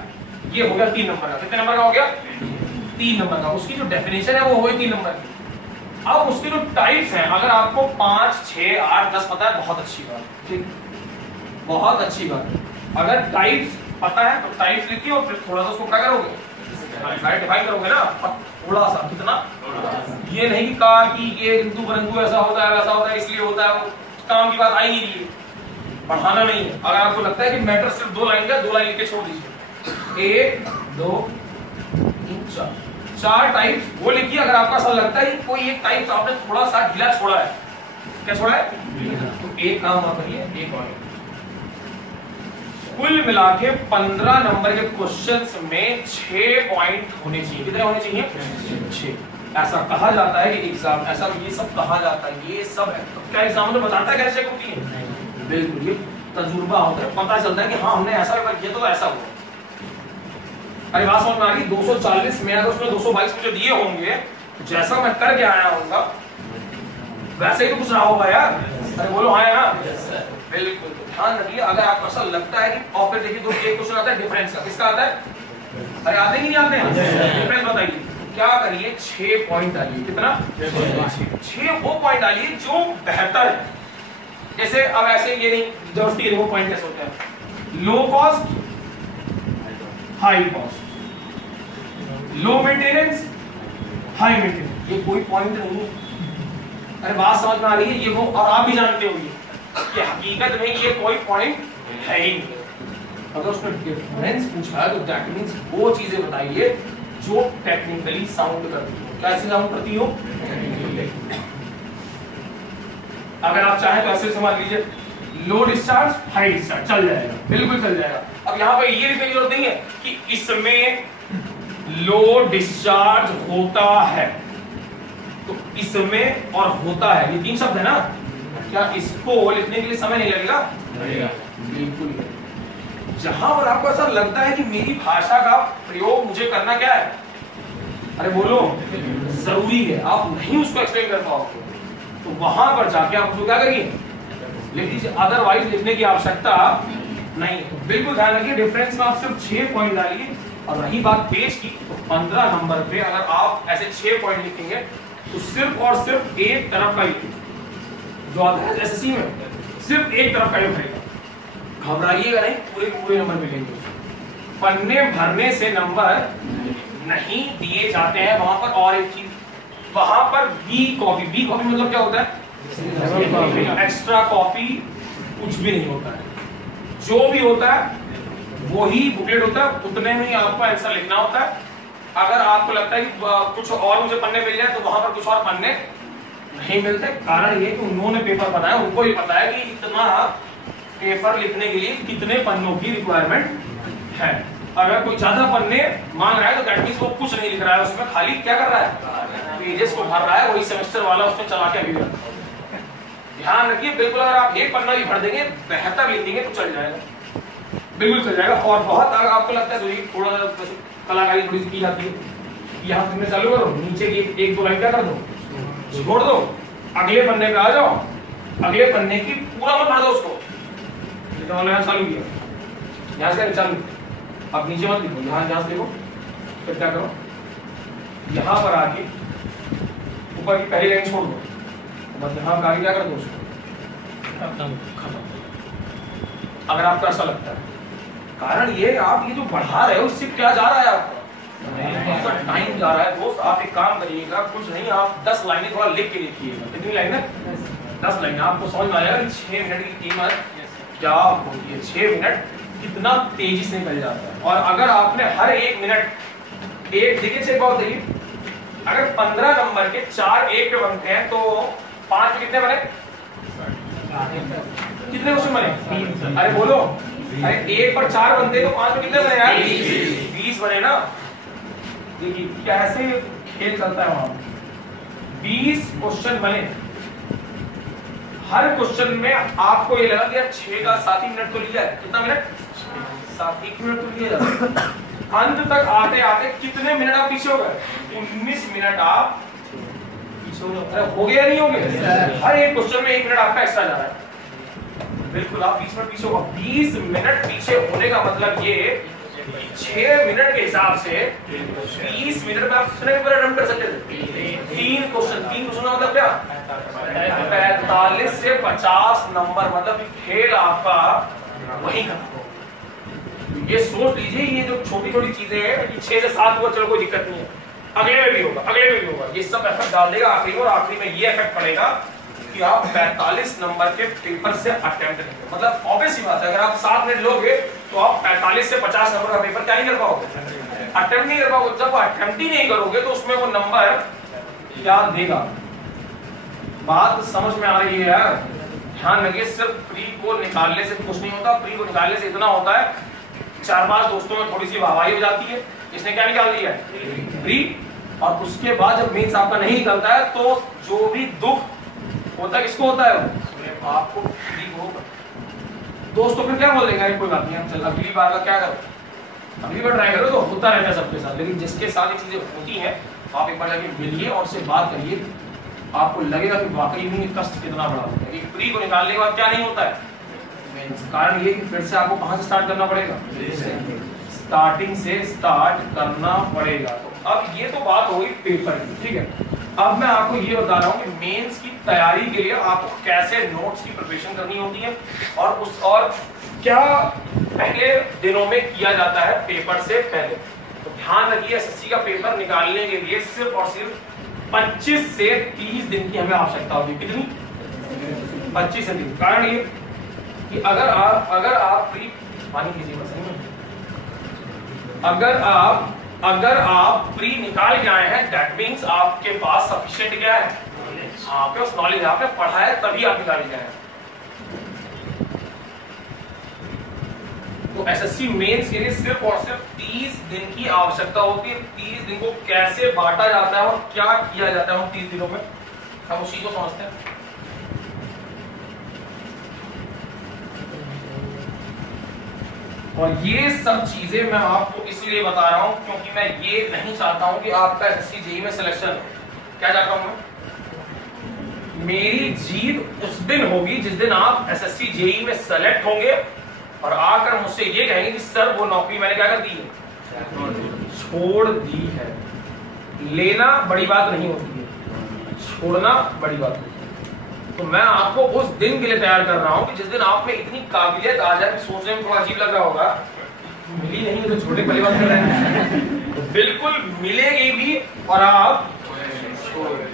ये हो गया 3 नंबर का। कितने नंबर का हो गया? 3 नंबर का। उसकी जो डेफिनेशन है वो हो गई 3 नंबर की। अब उसके जो टाइप्स हैं, अगर आपको 5, 6, 8, 10 पता है, बहुत अच्छी बात, ठीक, बहुत अच्छी बात। अगर टाइप्स पता है तो टाइप्स लिखिए और फिर थोड़ा सा उसको क्या करोगे, डिफाइन करोगे ना, थोड़ा सा। कितना? ये नहीं कि कहा कि ये हिंदू परंतु ऐसा होता है वैसा होता है इसलिए होता है, वो काम की बात आई नहीं रही, पढ़ाना नहीं है। अगर आपको लगता है कि मैटर सिर्फ 2 लाइन का, 2 लाइन लिख के छोड़ दीजिए। 1, 2, 3, 4 टाइप्स वो लिखिए। अगर आपको ऐसा लगता है कि कोई एक टाइप आपने थोड़ा सा ढीला छोड़ा है, क्या छोड़ा है, तो एक काम आप करिए, एक और। कुल मिला के 15 नंबर के क्वेश्चंस में 6 पॉइंट होने चाहिए। कितने होने चाहिए? 6। ऐसा कहा जाता है कि एग्जाम, ऐसा ये सब कहा जाता है, ये सब क्या एग्जाम में बताता है कैसे चेक होती है? बिल्कुल, ये तजुर्बा होता है, पता चलता है कि हाँ हमने ऐसा किया तो ऐसा हुआ। अरे बात समझ में आ गई? 240 में अगर उसने 222 मुझे दिए होंगे, जैसा मैं करके आया होगा वैसे ही तो कुछ रहा होगा यार। अरे बोलो हाँ यार, बिल्कुल। ध्यान रखिए, अगर आपको ऐसा लगता है कि, और फिर देखिए दो एक क्वेश्चन आता है डिफरेंस का। किसका आता है? अरे आते ही नहीं आते हैं? डिफरेंस बताइए। क्या करिए, 6 पॉइंट डालिए। कितना? 6 वो पॉइंट डालिए जो बेहतर है। जैसे अब ऐसे ये नहीं जबरदस्ती वो पॉइंट कैसे होता है, low cost, high cost, low maintenance, high maintenance, ये कोई पॉइंट नहीं है। अरे बात समझ में आ रही है? ये वो, और आप भी जानते होंगे कि हकीकत में ये कोई पॉइंट है ही नहीं। अगर उसने डिफरेंस पूछा है तो दैट मींस वो चीजें बताइए जो टेक्निकली साउंड करती हो। कैसे साउंड करती हो? अगर आप चाहें तो ऐसे समझ लीजिए, लो डिस्चार्ज, हाई डिस्चार्ज, चल जाएगा, बिल्कुल चल जाएगा। अब यहाँ पे ये लिखने की जरूरत नहीं है कि इसमें लो डिस्चार्ज होता है, तो इसमें और होता है, ये 3 शब्द है ना, क्या इसको लिखने के लिए समय नहीं लगेगा? बिल्कुल। जहां पर आपको ऐसा लगता है कि मेरी भाषा का प्रयोग मुझे करना क्या है, अरे बोलो, जरूरी है, आप नहीं उसको एक्सप्लेन कर पाओगे, तो वहां पर जाके आप उसको क्या करिए, लिख दीजिए। अदरवाइज लिखने की आवश्यकता नहीं है। बिल्कुल ध्यान रखिए, डिफरेंस में आप सिर्फ 6 पॉइंट डालिए। और रही बात पेज की, तो 15 नंबर पे अगर आप ऐसे 6 पॉइंट लिखेंगे तो सिर्फ और सिर्फ एक तरफ का ही जो आता है एसएससी में, सिर्फ एक तरफ का ही भरेगा। घबराइएगा नहीं, पूरे नंबर मिलेंगे। पन्ने भरने से नंबर नहीं दिए जाते हैं वहां पर। और एक चीज, वहां पर बी कॉपी मतलब क्या होता है? एक्स्ट्रा कॉपी कुछ भी नहीं होता है। जो भी होता है वो ही बुकलेट होता है, उतने में ही आपको आंसर लिखना होता है। अगर आपको लगता है कि कुछ और मुझे पन्ने मिल जाए तो वहां पर कुछ और पन्ने नहीं मिलते। कारण ये कि उन्होंने पेपर बनाया, उनको भी पता है कि इतना पेपर लिखने के लिए कितने पन्नों की रिक्वायरमेंट है। अगर कोई ज्यादा पन्ने मांग रहा है तो दैट मींस वो कुछ नहीं लिख रहा है उसमें, खाली क्या कर रहा है, पेजेस को भर रहा है। वही सेमेस्टर वाला उसमें चला के अभी ध्यान रखिए। बिल्कुल अगर आप एक पन्ना भी भर देंगे, बेहतर लिखेंगे तो चल जाएगा, बिल्कुल चल जाएगा। और बहुत अगर आपको लगता है तो ये थोड़ा कलाकारी थोड़ी सी की जाती है, यहाँ तुमने चालू करो, नीचे की एक दो लाइन क्या कर दो, छोड़ दो, अगले पन्ने पे आ जाओ, अगले पन्ने की पूरा मत भर दो उसको। यहाँ चालू किया, यहाँ से चालू, अब नीचे मत लिखो, यहाँ से लिखो। फिर क्या करो, यहाँ पर आके ऊपर की पहली लाइन छोड़ दो, बस यहाँ पर आगे क्या कर दो उसको खत्म। अगर आपको ऐसा लगता है, कारण ये आप ये जो बढ़ा रहे हो इससे क्या जा रहा है आपका टाइम जा रहा है। दोस्त आप एक काम करिएगा, कुछ नहीं आप 10 लाइनें थोड़ा लिख के लिखिएगा। कितनी लाइनें? 10 लाइनें। आपको समझ में आएगा 6 मिनट की कीमत क्या होती है, 6 मिनट कितना तेजी से निकल जाता है। और अगर आपने हर एक मिनट एक, देखिए चेक बात देखिए, अगर 15 नंबर के 4 एक पे बनते हैं तो 5 पे कितने बने, कितने क्वेश्चन बने? अरे बोलो, अरे 1 पर 4 बनते तो 5 पे कितने बने यार? 20 बने ना। देखिए कैसे खेल चलता है वहां। 20 क्वेश्चन बने, हर क्वेश्चन में आपको ये लगा कि 6 का 7 ही मिनट तो लिया है। कितना मिनट? 7 मिनट तो लिया जाता है। अंत तक आते आते कितने मिनट आप पीछे हो गए? 19 मिनट आप पीछे हो गए। हो गया नहीं हो गया? हर एक क्वेश्चन में 1 मिनट आपका एक्स्ट्रा जा रहा है। बिल्कुल आप 20 मिनट पीछे हो। 20 मिनट पीछे होने का मतलब ये 6 मिनट के हिसाब से 20 मिनट में आप कितने पेपर अटेम्प्ट कर सकते थे? 3 क्वेश्चन का मतलब क्या? 45 से 50 नंबर, मतलब खेल आपका वही का। ये सोच लीजिए, ये जो छोटी छोटी चीजें हैं, 6 से 7 हुआ चलो कोई दिक्कत नहीं है, अगले में भी होगा, अगले में भी होगा, ये सब इफेक्ट डाल देगा आखिरी में। और आखिरी में ये इफेक्ट पड़ेगा कि आप 45 नंबर के पेपर से अटेम्प्ट नहीं करेंगे। मतलब ऑब्वियस ही बात है, अगर आप 7 मिनट लोगे तो आप 45 से 50 नंबर का पेपर क्या नहीं कर पाओगे, अटेम्प्ट नहीं कर पाओगे। जब अटेम्प्ट ही नहीं करोगे तो उसमें वो नंबर क्या देगा? बात समझ में आ रही है यार? ध्यान रखिए, सिर्फ प्री को निकालने से कुछ नहीं होता। प्री को निकालने से इतना होता है, 4-5 दोस्तों में थोड़ी सी वाहवाही हो जाती है, इसने क्या निकाल दिया है, प्री। और उसके बाद जब मेंस आपका नहीं निकलता है तो जो भी दुख होता है किसको होता है? आपको प्री को। दोस्तों फिर क्या बोलेंगे, कोई बात नहीं, चल अगली बार का क्या करो, अगली बार ट्राई करो। तो होता रहता है सबके साथ, लेकिन जिसके साथ ये चीजें होती हैं आप एक बार जाके मिलिए और उससे बात करिए, आपको लगेगा कि वाकई में कष्ट कितना बड़ा होता है। प्री को निकालने के बाद क्या नहीं होता है, कारण ये कि फिर से आपको कहां से स्टार्ट करना पड़ेगा, स्टार्टिंग से स्टार्ट करना पड़ेगा। तो अब ये तो बात हो गई पेपर की, ठीक है। अब मैं आपको ये बता रहा हूँ कि मेंस की तैयारी के लिए आपको कैसे नोट्स की प्रिपरेशन करनी होती है और क्या पहले दिनों में किया जाता है पेपर से पहले। तो ध्यान रखिए, एसएससी का पेपर निकालने के लिए सिर्फ और सिर्फ 25 से 30 दिन की हमें आवश्यकता होगी। कितनी? 25 से 30। कारण ये कि अगर आप प्री पानी कीजिए, अगर आप प्री निकाल के आए हैं, दैट मींस आपके पास सफिशिएंट क्या है, आपके पास नॉलेज है, आपने पढ़ा है, तभी आप निकाल के आए हैं। तो एसएससी मेंस के लिए सिर्फ और सिर्फ 30 दिन की आवश्यकता होती है। 30 दिन को कैसे बांटा जाता है और क्या किया जाता है उन 30 दिनों में, हम उसी को समझते हैं। और ये सब चीजें मैं आपको इसलिए बता रहा हूं क्योंकि मैं ये नहीं चाहता हूं कि आपका एसएससी जेईई में सिलेक्शन हो। क्या चाहता हूं मैं? मेरी जीत उस दिन होगी जिस दिन आप एसएससी जेईई में सेलेक्ट होंगे और आकर मुझसे ये कहेंगे कि सर वो नौकरी मैंने क्या कर दी है, छोड़ दी है। लेना बड़ी बात नहीं होती है, छोड़ना बड़ी बात होती है। तो मैं आपको उस दिन के लिए तैयार कर रहा हूं कि जिस दिन आप में इतनी काबिलियत आ जाए, सोचने में थोड़ा अजीब लग रहा होगा, मिली नहीं तो छोटे पहली बात कर रहे हैं, तो बिल्कुल मिलेगी भी और आप छोड़ोगे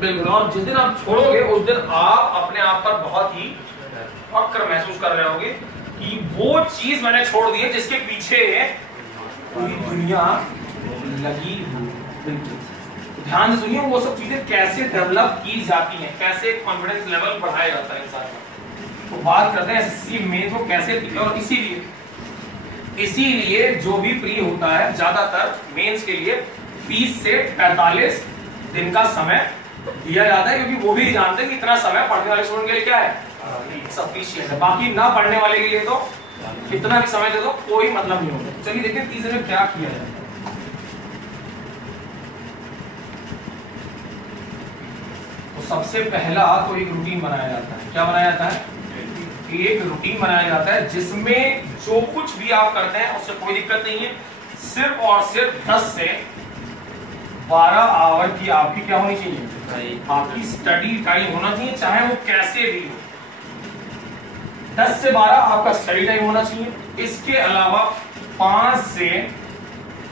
बिल्कुल। और जिस दिन आप छोड़ोगे उस दिन आप अपने आप पर बहुत ही फक्र महसूस कर रहे होगे कि वो चीज मैंने छोड़ दी है जिसके पीछे पूरी दुनिया लगी हुई। बिल्कुल ध्यान से सुनिए, वो सब चीजें कैसे डेवलप की जाती हैं, कैसे कॉन्फिडेंस लेवल बढ़ाया जाता है इंसान का। तो बात करते हैं एसएससी मेंस को कैसे, और इसीलिए जो भी प्री होता है ज्यादातर मेंस के लिए 30 से 45 दिन का समय दिया जाता है, क्योंकि वो भी जानते हैं कि इतना समय पढ़ने वाले स्टूडेंट के लिए क्या है, सफिशिएंट है। बाकी ना पढ़ने वाले के लिए तो कितना भी समय दे दो कोई मतलब नहीं होगा। चलिए देखिए 30 दिन में क्या किया जाता है। तो सबसे पहला तो एक रूटीन बनाया जाता है। क्या बनाया जाता है? एक रूटीन बनाया जाता है जिसमें जो कुछ भी आप करते हैं उससे कोई दिक्कत नहीं है, सिर्फ और सिर्फ 10 से 12 आवर की आपकी क्या होनी चाहिए, आपकी स्टडी टाइम होना चाहिए, चाहे वो कैसे भी हो। 10 से 12 आपका स्टडी टाइम होना चाहिए। इसके अलावा 5 से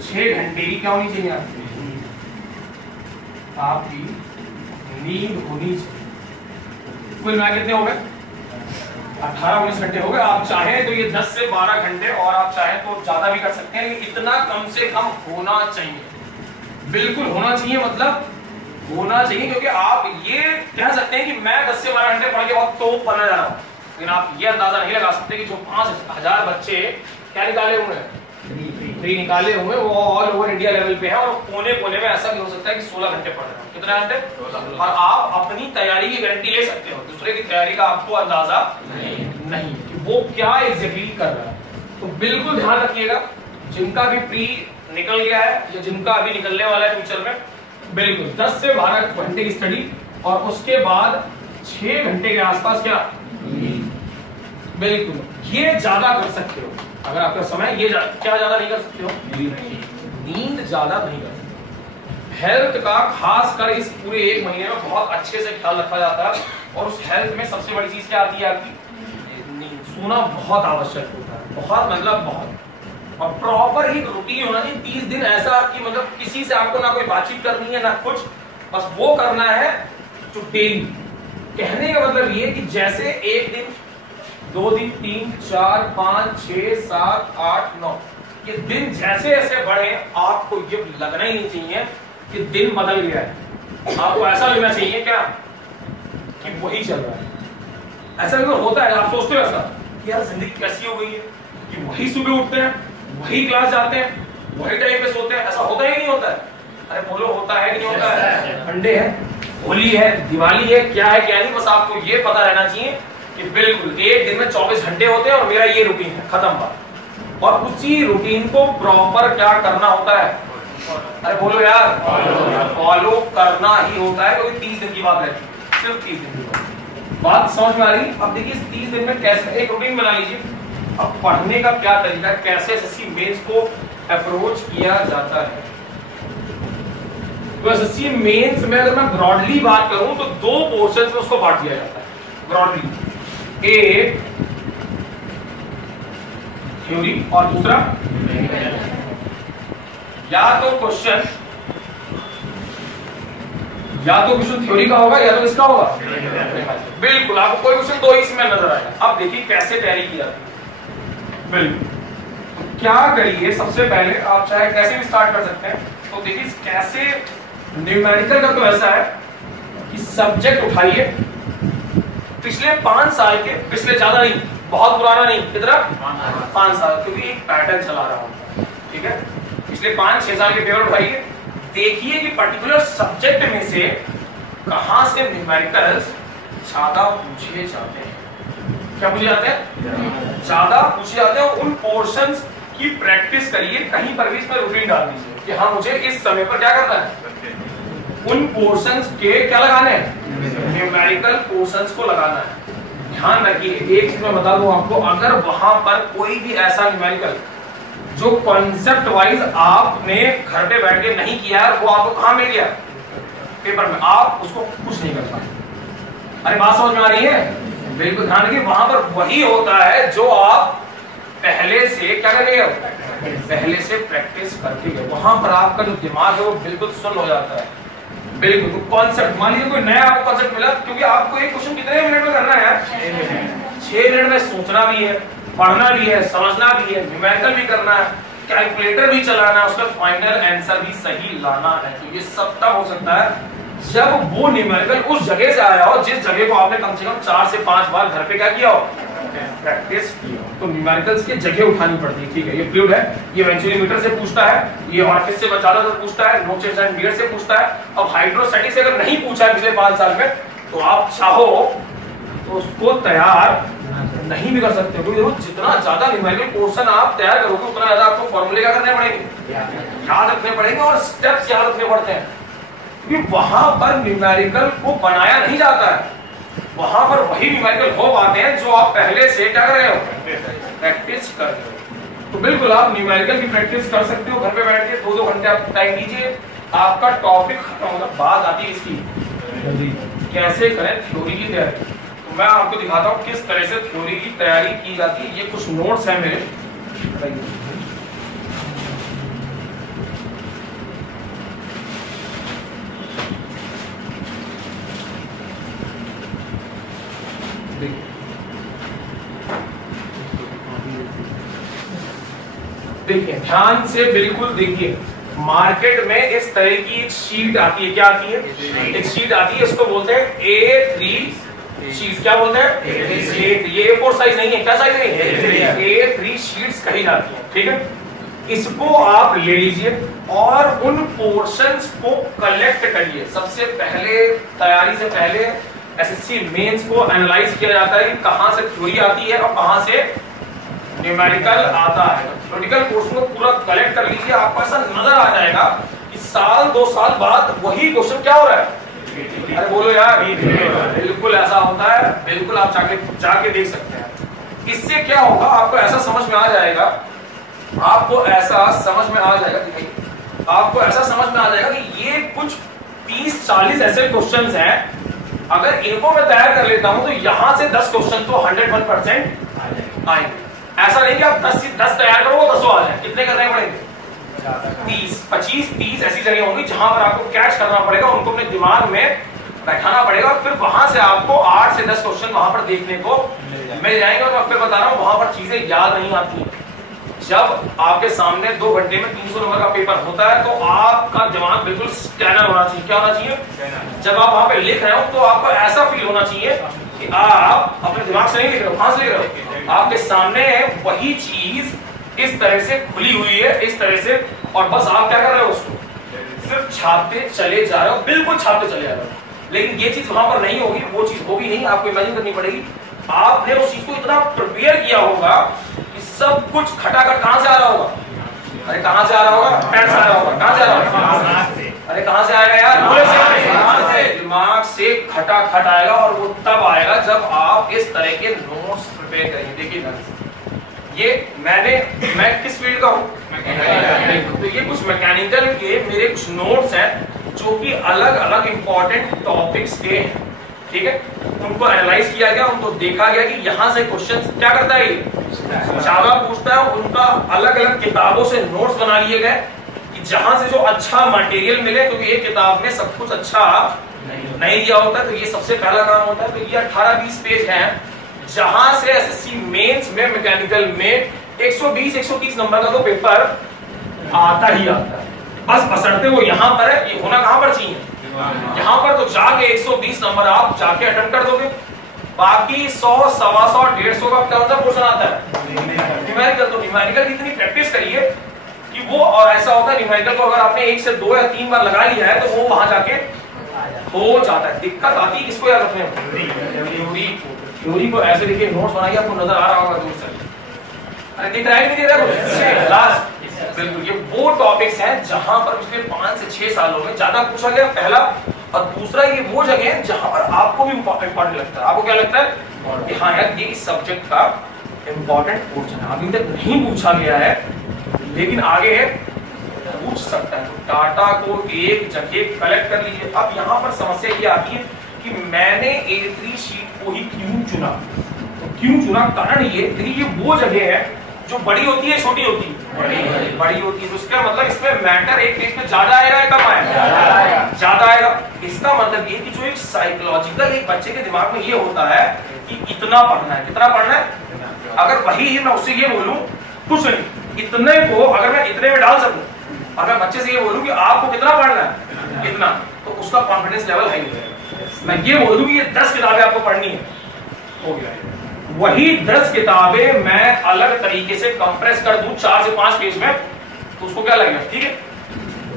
6 घंटे की क्या होनी चाहिए, आपकी नींद होनी चाहिए। कुल मिला कितने हो गए? 18-19 घंटे हो गए। आप चाहे तो ये 10 से 12 घंटे, और आप चाहे तो ज्यादा भी कर सकते हैं, लेकिन इतना कम से कम होना चाहिए, बिल्कुल होना चाहिए। मतलब होना चाहिए, क्योंकि आप ये कह सकते हैं कि मैं 10 से 12 घंटे पढ़ के बहुत टॉप बनना जा रहा हूँ, लेकिन आप ये अंदाजा नहीं लगा सकते कि जो 5000 बच्चे क्या निकाले हुए हैं, प्री निकाले हुए, वो ऑल ओवर इंडिया लेवल पे है, और कोने कोने में ऐसा भी हो सकता है कि 16 घंटे पढ़ रहे हो। कितने घंटे? और आप अपनी तैयारी की गारंटी ले सकते हो, दूसरे की तैयारी का आपको अंदाजा नहीं कि वो क्या एग्जैक्टली कर रहा है। तो बिल्कुल ध्यान रखिएगा, जिनका भी प्री निकल गया है या जिनका अभी निकलने वाला है फ्यूचर में, बिल्कुल 10 से 12 घंटे की स्टडी, और उसके बाद 6 घंटे के आसपास क्या, बिल्कुल ये ज्यादा कर सकते हो। अगर आपका समय ये क्या ज्यादा नहीं कर सकते हो, नींद ज्यादा नहीं कर सकते। हेल्थ का खास कर इस पूरे 1 महीने में बहुत अच्छे से ख्याल रखा जाता है, और उस हेल्थ में सबसे बड़ी चीज क्या आती है, आपकी नींद। सोना बहुत आवश्यक होता है, बहुत मतलब बहुत, और प्रॉपर एक रूटीन होना चाहिए। 30 दिन ऐसा कि मतलब किसी से आपको ना कोई बातचीत करनी है ना कुछ, बस वो करना है जो डेली। कहने का मतलब ये कि जैसे एक दिन, 2 दिन, 3, 4, 5, 6, 7, 8, 9, ये दिन जैसे जैसे बढ़े आपको ये लगना ही नहीं चाहिए कि दिन बदल गया है। आपको ऐसा लगना चाहिए क्या कि वही चल रहा है। ऐसा भी होता है, आप सोचते हो ऐसा कि यार जिंदगी कैसी हो गई है कि वही सुबह उठते हैं, वही क्लास जाते हैं, वही टाइम पे सोते हैं। ऐसा होता ही नहीं होता है? अरे बोलो, होता है कि नहीं होता है? संडे है, होली है, दिवाली है, क्या है क्या नहीं, बस आपको ये पता रहना चाहिए कि बिल्कुल एक दिन में 24 घंटे होते हैं और मेरा ये रूटीन है, खत्म बात। और उसी रूटीन को प्रॉपर क्या करना होता है, अरे बोलो यार, फॉलो करना ही होता है, क्योंकि 30 दिन की बात रहती है, सिर्फ 30 दिन की बात समझ में आ रही? अब देखिए 30 दिन में कैसे एक रूटीन बना लीजिए। अब पढ़ने का क्या तरीका, कैसे एसएससी मेंस को अप्रोच किया जाता है। तो एसएससी मेंस में अगर मैं ब्रॉडली बात करूं तो 2 पोर्शन में उसको बांट दिया जाता है ब्रॉडली। एक थ्योरी और दूसरा या तो क्वेश्चन थ्योरी का होगा या तो इसका होगा। बिल्कुल, आपको कोई क्वेश्चन 2 ही इसमें नजर आएगा। अब देखिए कैसे तैयारी की जाती है। बिल्कुल, तो क्या करिए, सबसे पहले आप चाहे कैसे भी स्टार्ट कर सकते हैं। तो देखिए कैसे, न्यूमेरिकल का तो ऐसा है कि सब्जेक्ट उठाइए पिछले 5 साल के, पिछले ज्यादा नहीं, बहुत पुराना नहीं, कितना 5 साल, क्योंकि एक पैटर्न चला रहा हूं, ठीक है। पिछले 5-6 साल के पेपर उठाइए, देखिए कि पर्टिकुलर सब्जेक्ट में से कहां से न्यूमेरिकल्स ज्यादा पूछे जाते हैं। क्या पूछे जाते हैं? ज्यादा पूछे जाते हैं। और उन पोर्शंस की प्रैक्टिस करिए, कहीं पर भी इसमें रूटीन डाल दीजिए कि हाँ मुझे इस समय पर क्या करना है, उन पोर्शंस के क्या लगाने हैं, न्यूमेरिकल पोर्शंस को लगाना है। ध्यान रखिए, एक चीज मैं बता दूं आपको, अगर वहां पर कोई भी ऐसा न्यूमेरिकल जो कॉन्सेप्ट वाइज आपने घर पे बैठ के नहीं किया है, वो आपको कहां मिल गया, पेपर में, आप उसको कुछ नहीं कर पाए। अरे बात समझ में आ रही है? बिल्कुल ध्यान रखिए, वहां पर वही होता है जो आप पहले से क्या करेंगे, पहले से प्रैक्टिस करके गए। वहां पर आपका जो दिमाग है वो बिल्कुल सुन हो जाता है। बिल्कुल, तो कॉन्सेप्ट, मान लीजिए कोई नया आपको कॉन्सेप्ट मिला, क्योंकि आपको एक क्वेश्चन कितने मिनट में करना है, 6 मिनट में सोचना भी है, पढ़ना भी है, समझना भी है, न्यूमेरिकल भी करना है, कैलकुलेटर भी चलाना है, उसका फाइनल आंसर भी सही लाना है। तो ये सब तब हो सकता है जब वो न्यूमेरिकल उस जगह से आया हो जिस जगह को आपने कम से कम 4 से 5 बार घर पे क्या किया हो, प्रैक्टिस की हो। तो न्यूमेरिकल्स की जगह उठानी पड़ती है। ठीक है, ये फ्लूइड है, ये वेंचुरीमीटर से पूछता है, ये ऑर्फिस से ज्यादातर पूछता है, नोचेस एंड बियर्ड से पूछता है। अब हाइड्रोस्टैटिक से अगर नहीं पूछा है पिछले 5 साल में, तो आप चाहो तो उसको तैयार नहीं भी कर सकते, क्योंकि जितना ज्यादा न्यूमेरिकल क्वेश्चन आप तैयार करोगे उतना ज्यादा आपको फॉर्मूले क्या करने पड़ेंगे, याद रखने पड़ेंगे, और स्टेप्स याद रखने पड़ते हैं। क्योंकि वहां पर न्यूमेरिकल को बनाया नहीं जाता है, वहां पर वही न्यूमेरिकल हो पाते हैं जो आप पहले से क्या कर रहे हो, प्रैक्टिस कर रहे हो। तो बिल्कुल आप न्यूमेरिकल की प्रैक्टिस कर सकते हो घर पे बैठ के, 2-2 घंटे आप टाइम दीजिए, आपका टॉपिक खत्म होगा। बात आती है इसकी कैसे करें थ्योरी की तैयारी। तो मैं आपको दिखाता हूँ किस तरह से थ्योरी की तैयारी की जाती है। ये कुछ नोट्स हैं मेरे, देखिए ध्यान से बिल्कुल देखिए। मार्केट में इस तरह की एक शीट आती है, क्या आती है, एक शीट आती है, इसको बोलते हैं A3 शीट। क्या बोलते हैं, ये A4 साइज नहीं है, क्या साइज है, A3 शीट्स कही जाती है। ठीक है, इसको आप ले लीजिए और उन पोर्शंस को कलेक्ट करिए। सबसे पहले तैयारी से पहले एसएससी मेंस को एनालाइज किया जाता है कि कहां से थ्योरी आती है और कहां से न्यूमेरिकल आता है। थ्योरेटिकल पोर्शन को पूरा कलेक्ट कर लीजिए, आपको ऐसा नजर आ जाएगा कि साल 2 साल बाद वही क्वेश्चन क्या हो रहा है। अरे बोलो यार, बिल्कुल ऐसा होता है, बिल्कुल आप जाके देख सकते हैं। इससे क्या होगा, आपको ऐसा समझ में आ जाएगा, आपको ऐसा समझ में आ जाएगा, आपको ऐसा समझ में आ जाएगा कि ये कुछ 30-40 ऐसे क्वेश्चंस हैं, अगर इनको मैं तैयार कर लेता हूं तो यहां से 10 क्वेश्चन तो 101% आएंगे। ऐसा नहीं कि आप 10 तैयार करो वो 10 आ जाए, कितने करने पड़ेंगे, 25-30 ऐसी जगह होंगी जहां पर आपको कैच करना पड़ेगा, उनको अपने दिमाग में बैठाना पड़ेगा, फिर वहां से आपको 8 से 10 क्वेश्चन वहां पर देखने को मिल जाएंगे। और मैं फिर बता रहा हूं वहां पर चीजें याद नहीं आती। जब आपके सामने 2 घंटे में 300 नंबर का पेपर होता है तो आपका दिमाग बिल्कुल स्कैनर होना चाहिए। क्या होना चाहिए, जब आप वहां पे लिख रहे हो तो आपको ऐसा फील होना चाहिए कि आप अपने दिमाग से नहीं लिख रहे हो, कहां से लिख रहे हो, आपके सामने वही चीज इस तरह से खुली हुई है, इस तरह से, और बस आप क्या कर रहे हो, उसको सिर्फ छापते चले जा रहे हो, बिल्कुल छापते चले जा रहे हो। लेकिन ये चीज वहां पर नहीं होगी, वो चीज होगी नहीं, आपको इमेजिन करनी पड़ेगी। आपने उस चीज को इतना प्रिपेयर किया होगा कि सब कुछ खटाखट कहां से आ रहा होगा, अरे कहां से आ रहा होगा, पैर से आ रहा होगा, कहां से आ रहा होगा, अरे कहां से आएगा यार, दिमाग से खटाखट आएगा। और वो तब आएगा जब आप इस तरह के नोट्स प्रिपेयर करेंगे। देखिए ये मैं किस फील्ड का हूँ, तो ये कुछ मैकेनिकल के मेरे कुछ नोट्स हैं जो कि अलग अलग इंपॉर्टेंट टॉपिक्स के हैं। ठीक है, उनको एनालाइज किया गया, उनको देखा गया कि यहाँ से क्वेश्चन क्या करता है, ज्यादा पूछता है। उनका अलग अलग किताबों से नोट्स बना लिए गए कि जहां से जो अच्छा मटेरियल मिले, क्योंकि एक किताब में सब कुछ अच्छा नहीं दिया होता। तो ये सबसे पहला काम होता है। तो ये 18-20 पेज हैं जहां से एसएससी मेंस में मैकेनिकल में 120-130 नंबर का तो पेपर आता ही आता है। बस बसरते वो यहाँ पर है, ये होना कहां पर चाहिए, यहाँ पर। तो जाके 120 नंबर आप जाके अटेम्प्ट कर दोगे। बाकी 100, 125, 150 का क्या पोर्शन आता है न्यूमेरिकल। तो न्यूमेरिकल की इतनी प्रैक्टिस करिए कि वो, और ऐसा होता है न्यूमेरिकल को अगर आपने 1 से 2 या 3 बार लगा लिया है तो वो वहां जाके हो जाता है। दिक्कत आती है किसको याद रखने में, थ्योरी को। ऐसे देखिए नोट्स बनाइए, आपको नजर आ रहा होगा दूर से, अरे दिख रहा है नहीं दिख रहा लास्ट। बिल्कुल ये वो टॉपिक्स हैं जहां पर पिछले 5 से 6 सालों में ज्यादा पूछा गया, पहला। और दूसरा ये वो जगह है जहां पर आपको भी इंपॉर्टेंट लगता है। आपको क्या लगता है कि हाँ यार ये इस सब्जेक्ट का इंपॉर्टेंट पोर्शन है, अभी तक नहीं पूछा गया है लेकिन आगे पूछ सकता है। तो डाटा को एक जगह कलेक्ट कर लीजिए। अब यहाँ पर समस्या ये आती है कि मैंने A3 शीट को ही क्यों चुना। तो क्यों चुना, कारण ये वो जगह है जो बड़ी होती है, छोटी होती है, बड़ी होती है। तो इसका मतलब इसमें मैटर एक पेज पे ज्यादा आएगा या कम आएगा, ज्यादा आएगा। इसका मतलब ये कि जो एक साइकोलॉजिकल एक बच्चे के दिमाग में ये होता है कि इतना पढ़ना है, कितना पढ़ना है। अगर वही मैं उससे ये बोलूं कुछ नहीं, इतने को अगर मैं इतने में डाल सकूं, अगर बच्चे से ये बोलूं कि आपको कितना पढ़ना है, इतना, तो उसका कॉन्फिडेंस लेवल हाई हो जाएगा। मैं ये बोलूं कि ये 10 किताबें आपको पढ़नी है, हो गया। वही 10 किताबें मैं अलग तरीके से कंप्रेस कर दूं 4 से 5 पेज में, तो उसको क्या लगेगा? ठीक है,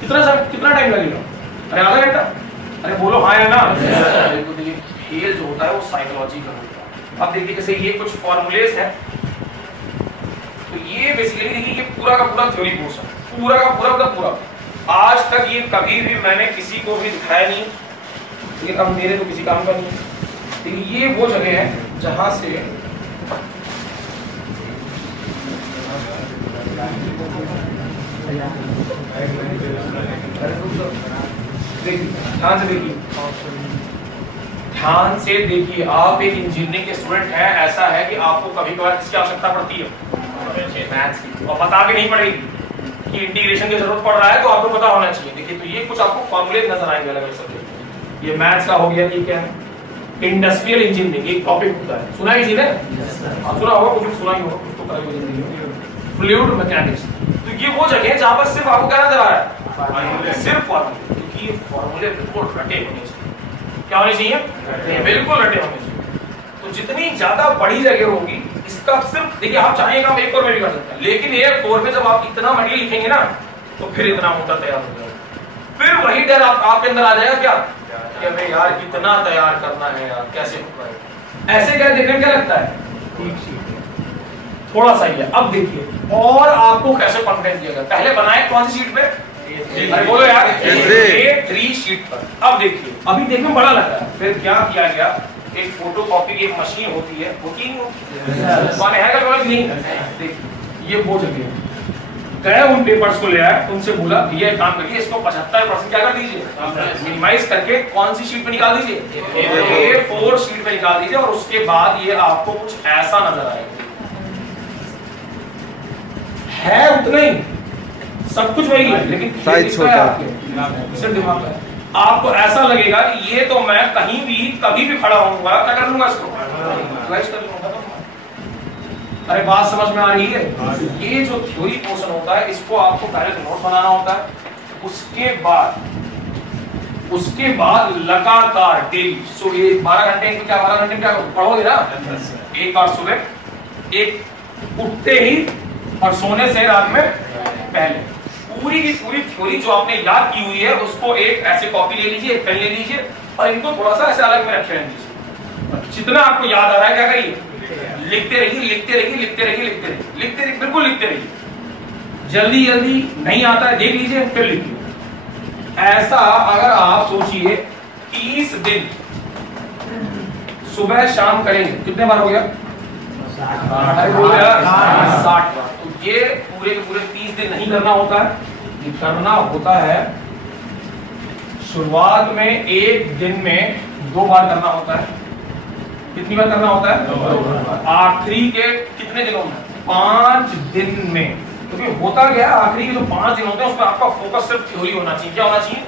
कितना टाइम लगेगा? अरे आधा घंटा। अरे बोलो हाँ या ना। तो देखिए खेल जो होता है वो साइकोलॉजी का होता है। अब देखिए जैसे ये कुछ फॉर्मूलेस है, तो ये बेसिकली देखिए ये पूरा का पूरा थ्योरी कोर्स है, पूरा का पूरा। आज तक ये कभी भी मैंने किसी को भी दिखाया नहीं, लेकिन अब मेरे तो किसी काम का नहीं है। देखिए ये वो जगह है जहां से ध्यान से देखिए, आप एक इंजीनियरिंग के स्टूडेंट हैं, ऐसा है कि आपको कभी कभार किसकी आवश्यकता पड़ती है? मैथ्स की। और बता के नहीं पड़ेगी कि इंटीग्रेशन की जरूरत पड़ रहा है, तो आपको पता होना चाहिए। देखिए तो ये कुछ आपको फॉर्मूले नजर आएंगे अलग अलग सब्जेक्ट। ये मैथ्स का हो गया, ये क्या है? इंडस्ट्रियल इंजीनियरिंग एक टॉपिक होता है, सुना है किसी ने? आप सुना होगा, कुछ सुना ही होगा, कुछ तो करेंगे जिंदगी। फ्लूइड मैकेनिक्स, तो ये वो जगह है जहां पर सिर्फ आपको क्या नजर आ रहा है? सिर्फ फॉर्मूले। क्योंकि ये फॉर्मूले बिल्कुल रटे होने चाहिए। क्या होने चाहिए? बिल्कुल रटे होने चाहिए। तो जितनी ज्यादा बड़ी जगह होगी, इसका सिर्फ देखिए, आप चाहें काम एक और में भी कर सकते हैं, लेकिन A4 में जब आप इतना मटेरियल लिखेंगे ना, तो फिर इतना मोटा तैयार हो जाएगा। फिर वही डर आपके अंदर आ जाएगा, क्या कि अबे यार कितना तैयार करना है यार, कैसे होगा? ऐसे क्या देखने में क्या लगता है? थोड़ा सा ही है। अब देखिए और आपको कैसे कॉन्फिडेंस दिया जाए। पहले बनाए कौन सी शीट पे? अरे बोलो यार, A3 शीट पर। अब देखिए, अभी देखने में बड़ा लग रहा है, फिर क्या किया गया? एक फोटोकॉपी की एक मशीन होती है, होती नहीं? देखिए ये वो जगह गए, उन पेपर्स को ले आए, उनसे बोला ये काम करिए, इसको 75% क्या कर दीजिए, मिनिमाइज करके कौन सी शीट पे निकाल दीजिए? A4 शीट पे निकाल दीजिए। और उसके बाद ये आपको कुछ ऐसा नजर आएगा, है उतना ही, सब कुछ वही है, लेकिन साइज छोटा है, सिर्फ दिमाग में आपको ऐसा लगेगा कि ये तो मैं कहीं भी कभी भी खड़ा होऊंगा, क्या कर लूंगा इसको, रिवाइज कर लूंगा। अरे बात समझ में आ रही है? ये जो थ्योरी पोर्शन होता है, इसको आपको पहले नोट बनाना होता है, उसके बाद लगातार डेली, सो ये 12 घंटे में क्या 12 घंटे क्या पढ़ोगे ना? एक बार सुबह, एक उठते ही और सोने से रात में पहले पूरी की पूरी थ्योरी जो आपने याद की हुई है, उसको एक ऐसे कॉपी ले लीजिए, एक पेन ले लीजिए और इनको थोड़ा सा ऐसे अलग में रखे रहने। जितना आपको याद आ रहा है क्या करिए? लिखते रहिए, लिखते रहिए, लिखते रहिए, लिखते रहिए, लिखते रहिए, बिल्कुल लिखते रहिए। जल्दी जल्दी नहीं आता है, देख लीजिए फिर लिखिए। ऐसा अगर आप सोचिए 30 दिन सुबह शाम करेंगे, कितने बार हो गया? 60 बार। तो ये पूरे के पूरे 30 दिन नहीं करना होता है, ये करना होता है शुरुआत में एक दिन में 2 बार करना होता है। कितनी बार करना होता है? आखिरी के कितने दिनों में? 5 दिन में। क्योंकि होता गया आखिरी के जो 5 दिन होते हैं उसमें आपका फोकस सिर्फ थ्योरी होना चाहिए। क्या होना चाहिए?